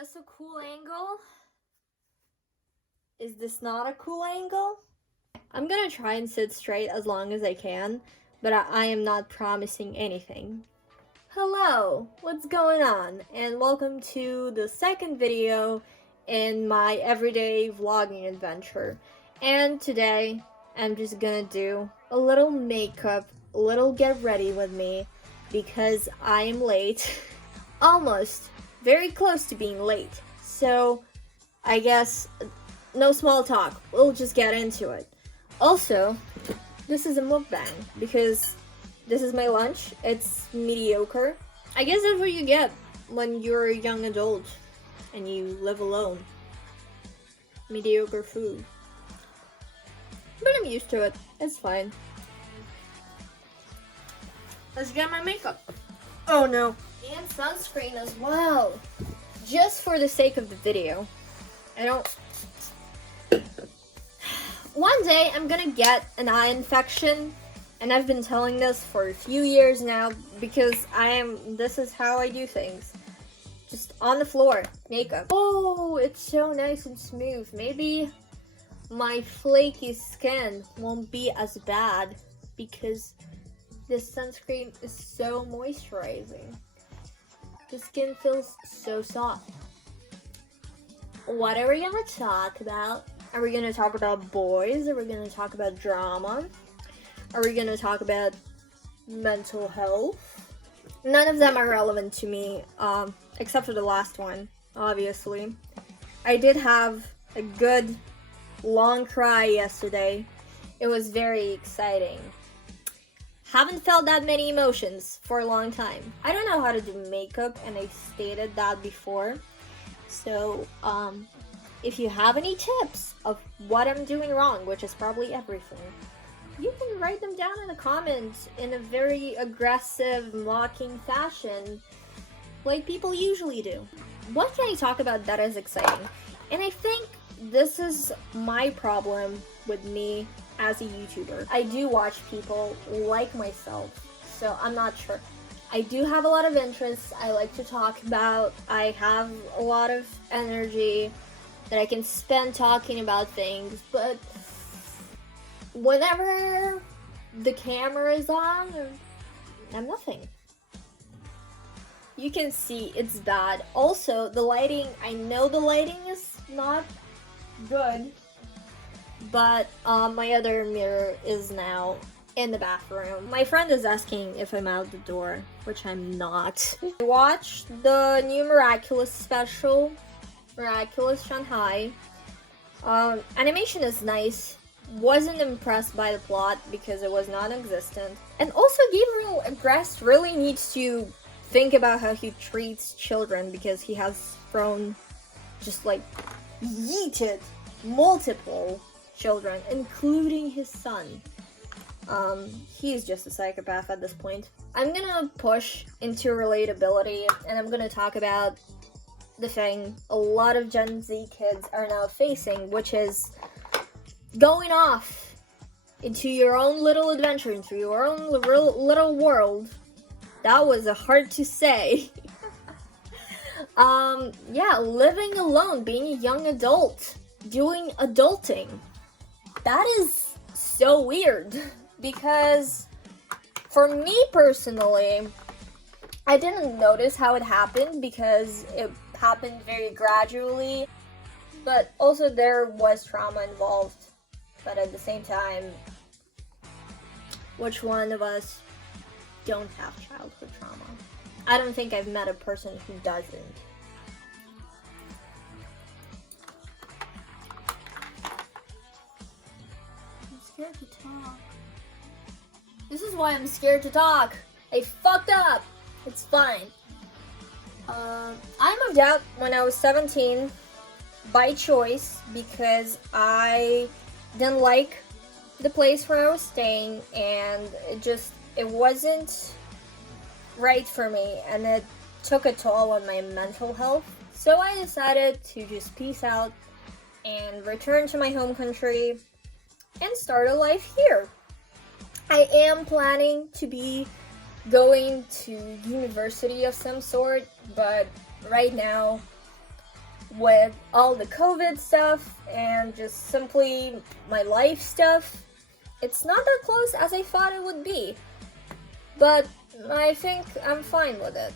this a cool angle? Is this not a cool angle? I'm gonna try and sit straight as long as I can, but I am not promising anything. Hello, what's going on? And welcome to the second video in my everyday vlogging adventure. And today, I'm just gonna do a little makeup, a little get ready with me, because I am late. Almost, very close to being late. So, I guess, no small talk, we'll just get into it. Also, this is a mukbang, because this is my lunch. It's mediocre. I guess that's what you get when you're a young adult and you live alone. Mediocre food. But I'm used to it. It's fine. Let's get my makeup. Oh no. And sunscreen as well. Just for the sake of the video. One day I'm gonna get an eye infection, and I've been telling this for a few years now because this is how I do things. Just on the floor, makeup. Oh, it's so nice and smooth. Maybe my flaky skin won't be as bad because this sunscreen is so moisturizing. The skin feels so soft. What are we gonna talk about? Are we gonna talk about boys? Are we gonna talk about drama? Are we gonna talk about mental health? None of them are relevant to me, except for the last one, obviously. I did have a good long cry yesterday. It was very exciting. Haven't felt that many emotions for a long time. I don't know how to do makeup, and I stated that before. So, if you have any tips of what I'm doing wrong, which is probably everything, you can write them down in the comments in a very aggressive, mocking fashion, like people usually do. What can I talk about that is exciting? And I think this is my problem with me as a YouTuber. I do watch people like myself, so I'm not sure. I do have a lot of interests I like to talk about. I have a lot of energy that I can spend talking about things, but whenever the camera is on, I'm nothing. You can see it's bad. Also, the lighting, I know the lighting is not good, but my other mirror is now in the bathroom. My friend is asking if I'm out the door, which I'm not. I watched the new Miraculous special, Miraculous Shanghai. Animation is nice. Wasn't impressed by the plot because it was non-existent. And also Gabriel Agrest really needs to think about how he treats children, because he has thrown, just like yeeted multiple children, including his son. He's just a psychopath at this point. I'm gonna push into relatability, and I'm gonna talk about the thing a lot of Gen Z kids are now facing, which is going off into your own little adventure, into your own little world. That was hard to say. Yeah, living alone, being a young adult, doing adulting. That is so weird, because for me personally, I didn't notice how it happened because it happened very gradually, but also there was trauma involved. But at the same time, which one of us don't have childhood trauma? I don't think I've met a person who doesn't. I'm scared to talk. This is why I'm scared to talk. I fucked up. It's fine. I moved out when I was 17 by choice because I didn't like the place where I was staying, and it wasn't right for me, and it took a toll on my mental health. So I decided to just peace out and return to my home country and start a life here. I am planning to be going to university of some sort, but right now with all the COVID stuff and just simply my life stuff, it's not that close as I thought it would be. But I think I'm fine with it.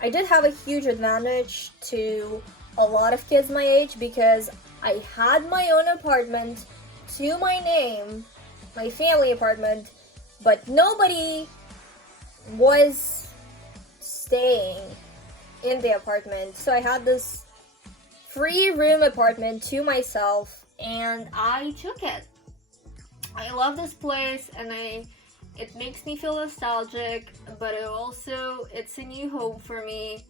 I did have a huge advantage to a lot of kids my age because I had my own apartment to my name, my family apartment, but nobody was staying in the apartment. So I had this free room apartment to myself and I took it. I love this place and it makes me feel nostalgic, but it's a new home for me,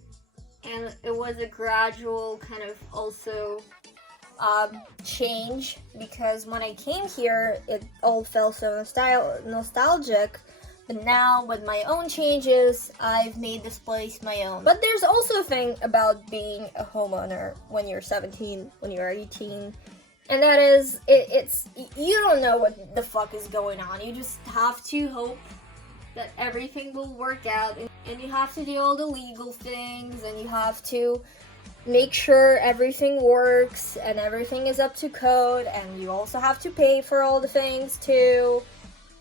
and it was a gradual kind of also change, because when I came here it all felt so nostalgic, but now with my own changes I've made this place my own. But there's also a thing about being a homeowner when you're 17, when you're 18, and that is, it's you don't know what the fuck is going on. You just have to hope that everything will work out, and you have to do all the legal things, and you have to make sure everything works and everything is up to code, and you also have to pay for all the things too.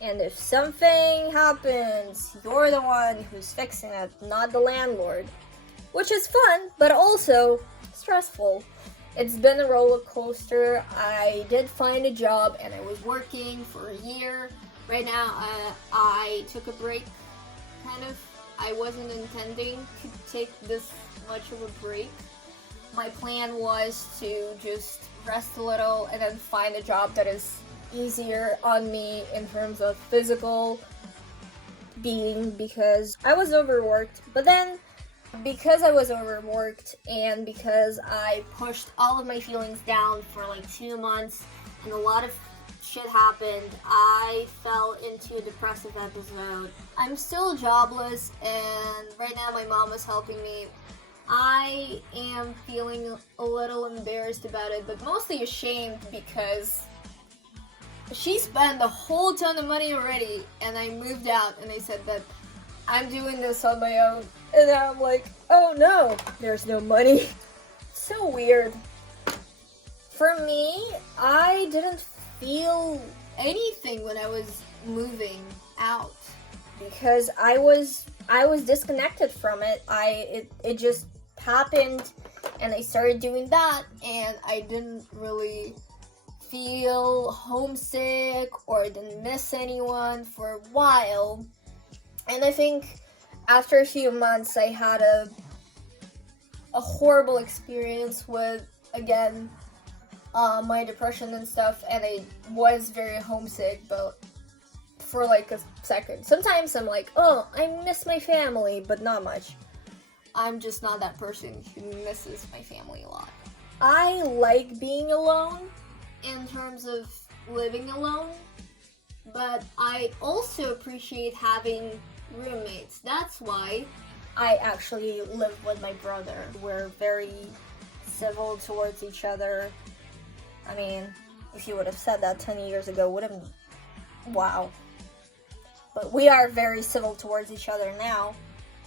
And if something happens, you're the one who's fixing it, not the landlord. Which is fun, but also stressful. It's been a roller coaster. I did find a job and I was working for a year. Right now, I took a break, kind of. I wasn't intending to take this much of a break. My plan was to just rest a little and then find a job that is easier on me in terms of physical being, because I was overworked. But then, because I was overworked and because I pushed all of my feelings down for like 2 months and a lot of shit happened, I fell into a depressive episode. I'm still jobless and right now my mom is helping me. I am feeling a little embarrassed about it, but mostly ashamed because she spent a whole ton of money already and I moved out and I said that I'm doing this on my own. And now I'm like, oh no, there's no money. So weird. For me, I didn't feel anything when I was moving out because I was disconnected from it. It just happened and I started doing that and I didn't really feel homesick or didn't miss anyone for a while. And I think after a few months I had a horrible experience with, again, my depression and stuff, and I was very homesick, but for like a second. Sometimes I'm like, oh, I miss my family, but not much. I'm just not that person who misses my family a lot. I like being alone in terms of living alone, but I also appreciate having roommates. That's why I actually live with my brother. We're very civil towards each other. I mean, if you would have said that 10 years ago, wouldn't... Wow. But we are very civil towards each other now.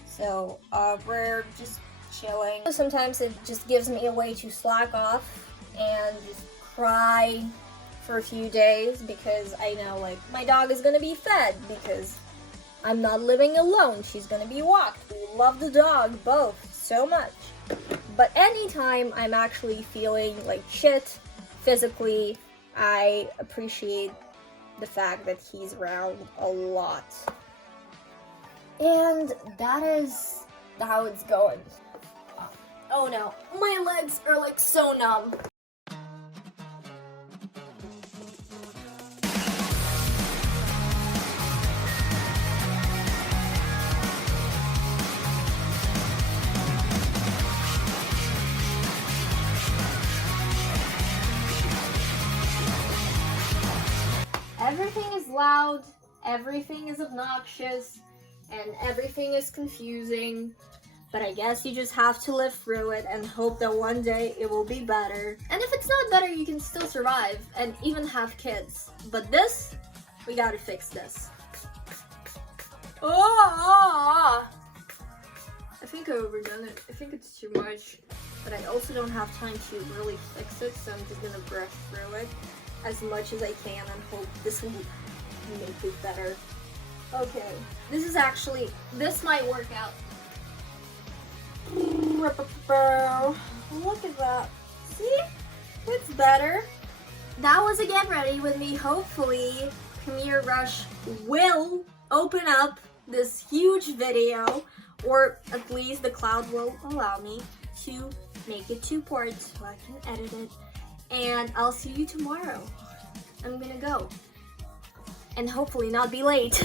So, we're just chilling. Sometimes it just gives me a way to slack off and just cry for a few days because I know, like, my dog is gonna be fed because I'm not living alone. She's gonna be walked. We love the dog, both, so much. But anytime I'm actually feeling like shit physically, I appreciate the fact that he's around a lot. And that is how it's going. Oh no, my legs are like so numb. Everything is loud, everything is obnoxious, and everything is confusing, but I guess you just have to live through it and hope that one day it will be better. And if it's not better, you can still survive and even have kids. But this, we gotta fix this. Oh! I think I overdone it. I think it's too much. but I also don't have time to really fix it, so I'm just gonna brush through it as much as I can and hope this will make it better. Okay, this might work out. Look at that. See? It's better. That was a get ready with me. Hopefully, Premiere Rush will open up this huge video, or at least the cloud will allow me to make it 2 parts so I can edit it. And I'll see you tomorrow. I'm gonna go. And hopefully not be late.